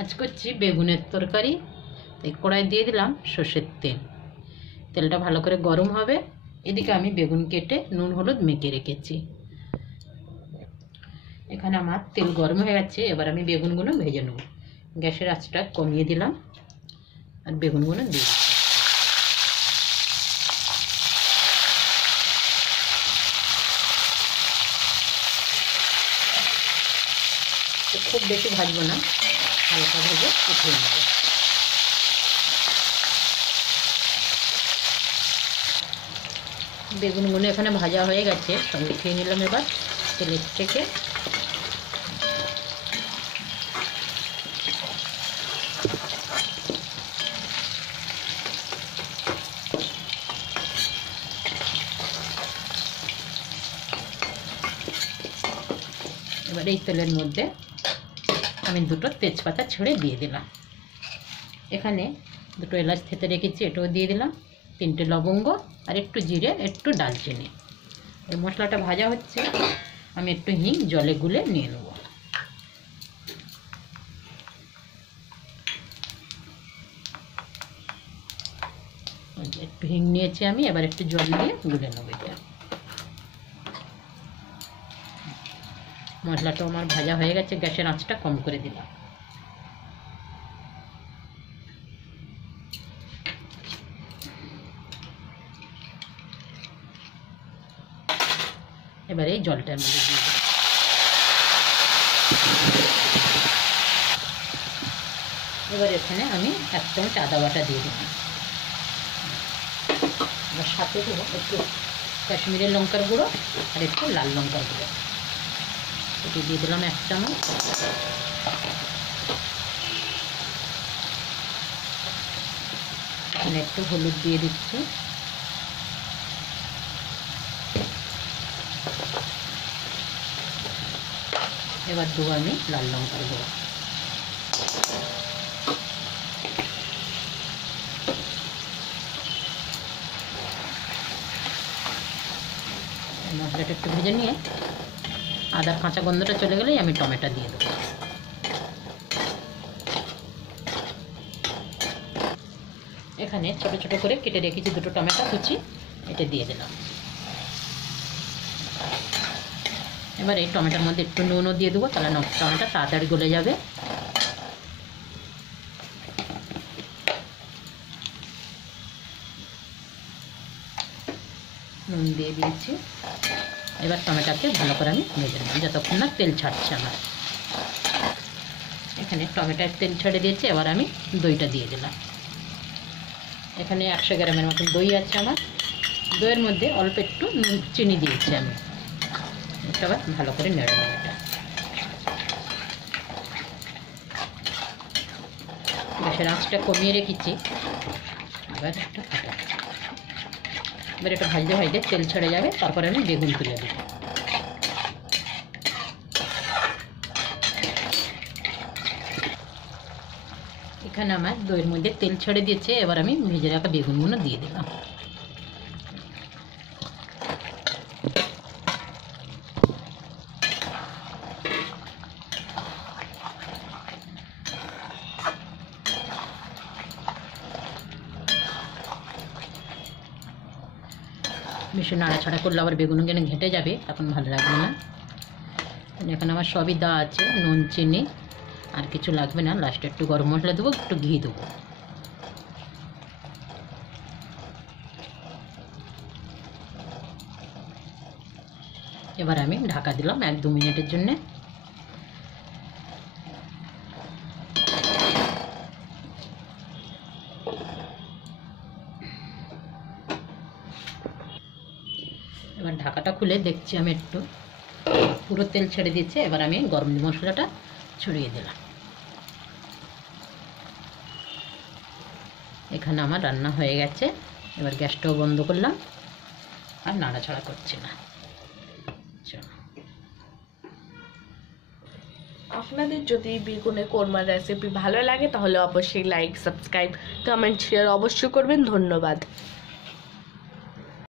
আজ করছি বেগুনের তরকারি। এই কড়াই দিয়ে দিলাম সর্ষের তেল। তেলটা ভালো করে গরম হবে। এদিকে আমি বেগুন কেটে নুন হলুদ মেখে রেখেছি। এখানে আমার তেল গরম হয়ে গেছে। এবার আমি বেগুনগুলো ভেজে নেব। গ্যাসের আঁচটা কমিয়ে দিলাম আর বেগুনগুলো দিয়ে দিচ্ছি। খুব বেশি ভাজবো না, হালকা ভেজে উঠিয়ে নেব। বেগুনগুলো এখানে ভাজা হয়ে গেছে, সব উঠিয়ে নিলাম এবার তেলের থেকে। এবার এই তেলের মধ্যে আমি দুটো তেজপাতা ছেড়ে দিয়ে দিলাম। এখানে দুটো এলাচ থেতে রেখেছি, এটাও দিয়ে দিলাম। 3টে লবঙ্গ আর একটু জিরে, একটু ডালচিনি। এই মশলাটা ভাজা হচ্ছে, আমি একটু হিং জলে গুলে নিয়ে নেব। একটু হিং নিয়েছি আমি, এবার একটু জল দিয়ে গুলে নেব। এটা মশলাটা আমার ভাজা হয়ে গেছে, গ্যাসের আঁচটা কম করে দিলাম। এবারে এই জলটার মধ্যে দিয়ে দিই। এবার এখানে আমি 1 চামচ আদা বাটা দিয়ে দিলাম। এবার সাথে দেবো একটু কাশ্মীরি লঙ্কার গুঁড়ো আর একটু লাল লঙ্কার গুঁড়ো। এটি দিয়ে দিলাম 1 চামচ। এখানে একটু হলুদ দিয়ে দিচ্ছি। এবার দেবো আমি লাল লঙ্কার গুঁড়ো। মশলাটা একটু ভেজে নিয়ে আদার কাঁচা গন্ধটা চলে গেলেই আমি টমেটো দিয়ে দেবো। এখানে ছোট ছোট করে কেটে রেখেছি 2টো টমেটো কুচি, এটা দিয়ে দিলাম। এবার এই টমেটোর মধ্যে একটু নুনও দিয়ে দেবো, তাহলে টমেটো তাড়াতাড়ি গলে যাবে। নুন দিয়ে দিয়েছি। এবার টমেটোকে ভালো করে আমি ভেজে নেব যতক্ষণ না তেল ছাড়ছে আমার। এখানে টমেটোর তেল ছেড়ে দিয়েছি। এবার আমি দইটা দিয়ে দিলাম। এখানে 100 গ্রামের মতন দই আছে আমার। দইয়ের মধ্যে অল্প একটু চিনি দিয়েছি আমি। এটা আবার ভালো করে নেড়ে নেব। এটা গ্যাসের আঁচটা কমিয়ে রেখেছি। এবার এটা ভাজতে ভাজতে তেল ছেড়ে যাবে, তারপরে আমি বেগুন তুলে দেবো। এখানে আমার দইয়ের মধ্যে তেল ছেড়ে দিয়েছে। এবার আমি ভেজে রাখা বেগুনগুলো দিয়ে দিলাম। বেশি নাড়াছাড়া করলে আবার বেগুন কেন ঘেঁটে যাবে, তখন ভালো লাগবে না। এখানে আমার সবই দেওয়া আছে, নুন চিনি, আর কিছু লাগবে না। লাস্টে একটু গরম মশলা দেবো, একটু ঘি দেবো। এবার আমি ঢাকা দিলাম 1-2 মিনিটের জন্য। এবার ঢাকাটা খুলে দেখছি আমি একটু পুরো তেল ছেড়ে দিচ্ছে। এবার আমি গরম মশলাটা ছড়িয়ে দিলাম। এখানে আমার রান্না হয়ে গেছে। এবার গ্যাসটাও বন্ধ করলাম, আর নাড়াচাড়া করছি না। আপনাদের যদি বেগুনের কোরমার রেসিপি ভালো লাগে তাহলে অবশ্যই লাইক, সাবস্ক্রাইব, কমেন্ট, শেয়ার অবশ্যই করবেন। ধন্যবাদ।